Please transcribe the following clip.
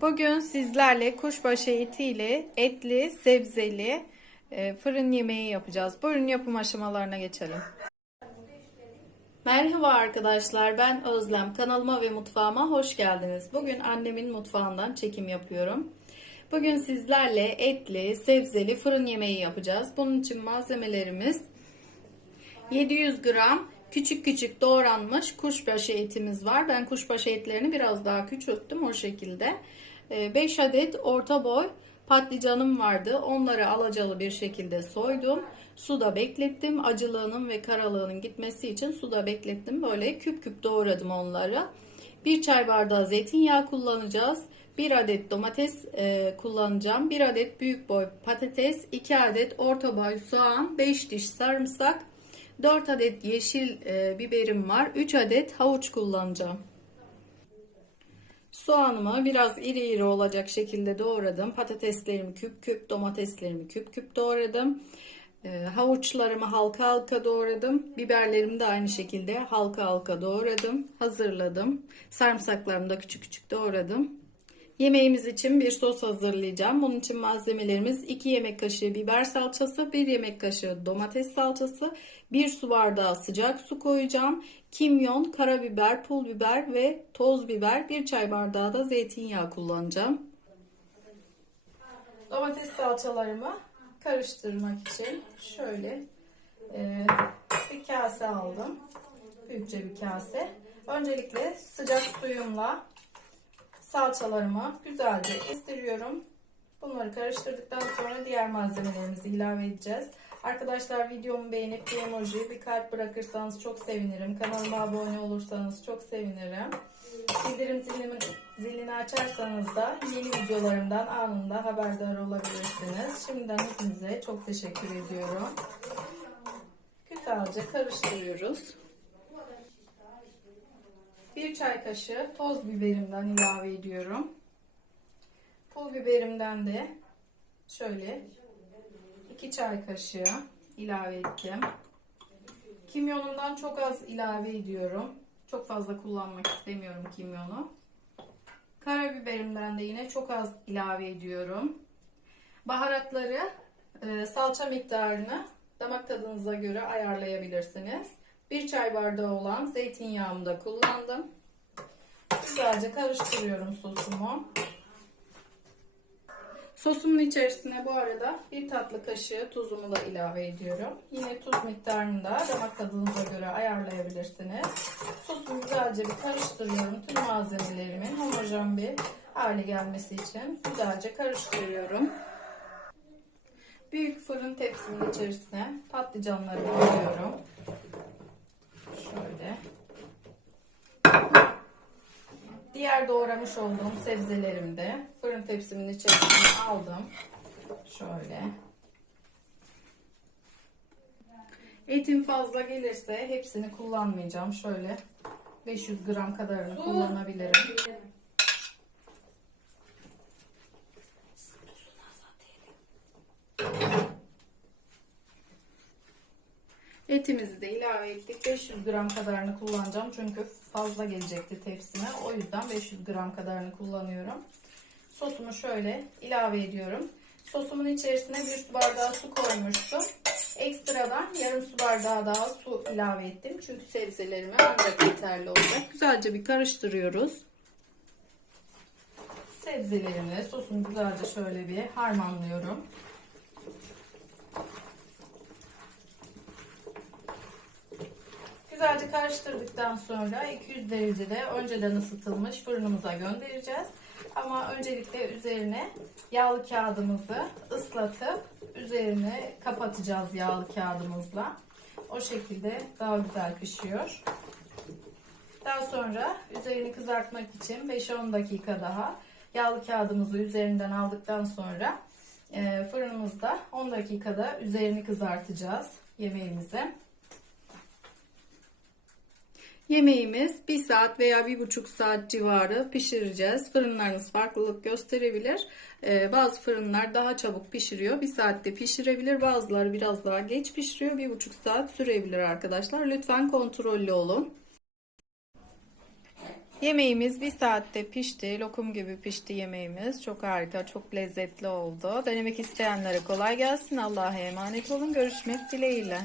Bugün sizlerle kuşbaşı etiyle etli, sebzeli e, fırın yemeği yapacağız. Buyurun yapım aşamalarına geçelim. Merhaba arkadaşlar ben Özlem. Kanalıma ve mutfağıma hoş geldiniz. Bugün annemin mutfağından çekim yapıyorum. Bugün sizlerle etli, sebzeli fırın yemeği yapacağız. Bunun için malzemelerimiz 700 gram küçük küçük doğranmış kuşbaşı etimiz var. Ben kuşbaşı etlerini biraz daha küçülttüm o şekilde. 5 adet orta boy patlıcanım vardı. Onları alacalı bir şekilde soydum. Suda beklettim. Acılığının ve karalığının gitmesi için suda beklettim. Böyle küp küp doğradım onları. Bir çay bardağı zeytinyağı kullanacağız. 1 adet domates e, kullanacağım. 1 adet büyük boy patates, 2 adet orta boy soğan, 5 diş sarımsak, 4 adet yeşil e, biberim var. 3 adet havuç kullanacağım. Soğanımı biraz iri iri olacak şekilde doğradım. Patateslerimi küp küp, domateslerimi küp küp doğradım. E, havuçlarımı halka halka doğradım. Biberlerimi de aynı şekilde halka halka doğradım. Hazırladım. Sarımsaklarımı da küçük küçük doğradım. Yemeğimiz için bir sos hazırlayacağım. Bunun için malzemelerimiz 2 yemek kaşığı biber salçası, 1 yemek kaşığı domates salçası, 1 su bardağı sıcak su koyacağım. Kimyon, karabiber, pul biber ve toz biber, 1 çay bardağı da zeytinyağı kullanacağım. Domates salçalarımı karıştırmak için şöyle e, bir kase aldım. Büyükçe bir kase. Öncelikle sıcak suyumla salçalarımı güzelce estiriyorum. Bunları karıştırdıktan sonra diğer malzemelerimizi ilave edeceğiz. Arkadaşlar videomu beğenip bir emoji, bir kalp bırakırsanız çok sevinirim. Kanalıma abone olursanız çok sevinirim. Bildirim zilini, zilini açarsanız da yeni videolarımdan anında haberdar olabilirsiniz. Şimdiden hepinize çok teşekkür ediyorum. Güzelce karıştırıyoruz. Bir çay kaşığı toz biberimden ilave ediyorum. Pul biberimden de şöyle 2 çay kaşığı ilave ettim. Kimyonumdan çok az ilave ediyorum. Çok fazla kullanmak istemiyorum kimyonu. Karabiberimden de yine çok az ilave ediyorum. Baharatları e, salça miktarını damak tadınıza göre ayarlayabilirsiniz. Bir çay bardağı olan zeytinyağımı da kullandım. Güzelce karıştırıyorum sosumu. Sosumun içerisine bu arada bir tatlı kaşığı tuzumu da ilave ediyorum. Yine tuz miktarını da damak tadınıza göre ayarlayabilirsiniz. Sosumu güzelce bir karıştırıyorum. Tüm malzemelerimin homojen bir hale gelmesi için güzelce karıştırıyorum. Büyük fırın tepsimin içerisine patlıcanları koyuyorum. Şöyle. Diğer doğramış olduğum sebzelerimi de fırın tepsimin içerisine aldım. Şöyle. Etim fazla gelirse hepsini kullanmayacağım. Şöyle 500 gram kadarını kullanabilirim. Etimizi de ilave ettik. 500 gram kadarını kullanacağım. Çünkü fazla gelecekti tepsime. O yüzden 500 gram kadarını kullanıyorum. Sosumu şöyle ilave ediyorum. Sosumun içerisine bir su bardağı su koymuştum. Ekstradan yarım su bardağı daha su ilave ettim. Çünkü sebzelerime ancak yeterli olacak. Güzelce bir karıştırıyoruz. Sebzelerimi, sosunu güzelce şöyle bir harmanlıyorum. Güzelce karıştırdıktan sonra 200 derecede önceden ısıtılmış fırınımıza göndereceğiz. Ama öncelikle üzerine yağlı kağıdımızı ıslatıp üzerine kapatacağız yağlı kağıdımızla. O şekilde daha güzel pişiyor. Daha sonra üzerini kızartmak için 5-10 dakika daha yağlı kağıdımızı üzerinden aldıktan sonra e, fırınımızda 10 dakikada üzerini kızartacağız yemeğimizi. Yemeğimiz 1 saat veya 1,5 saat civarı pişireceğiz. Fırınlarınız farklılık gösterebilir. Ee, bazı fırınlar daha çabuk pişiriyor. 1 saatte pişirebilir. Bazıları biraz daha geç pişiriyor. 1,5 saat sürebilir arkadaşlar. Lütfen kontrollü olun. Yemeğimiz bir saatte pişti. Lokum gibi pişti yemeğimiz. Çok harika, çok lezzetli oldu. Denemek isteyenlere kolay gelsin. Allah'a emanet olun. Görüşmek dileğiyle.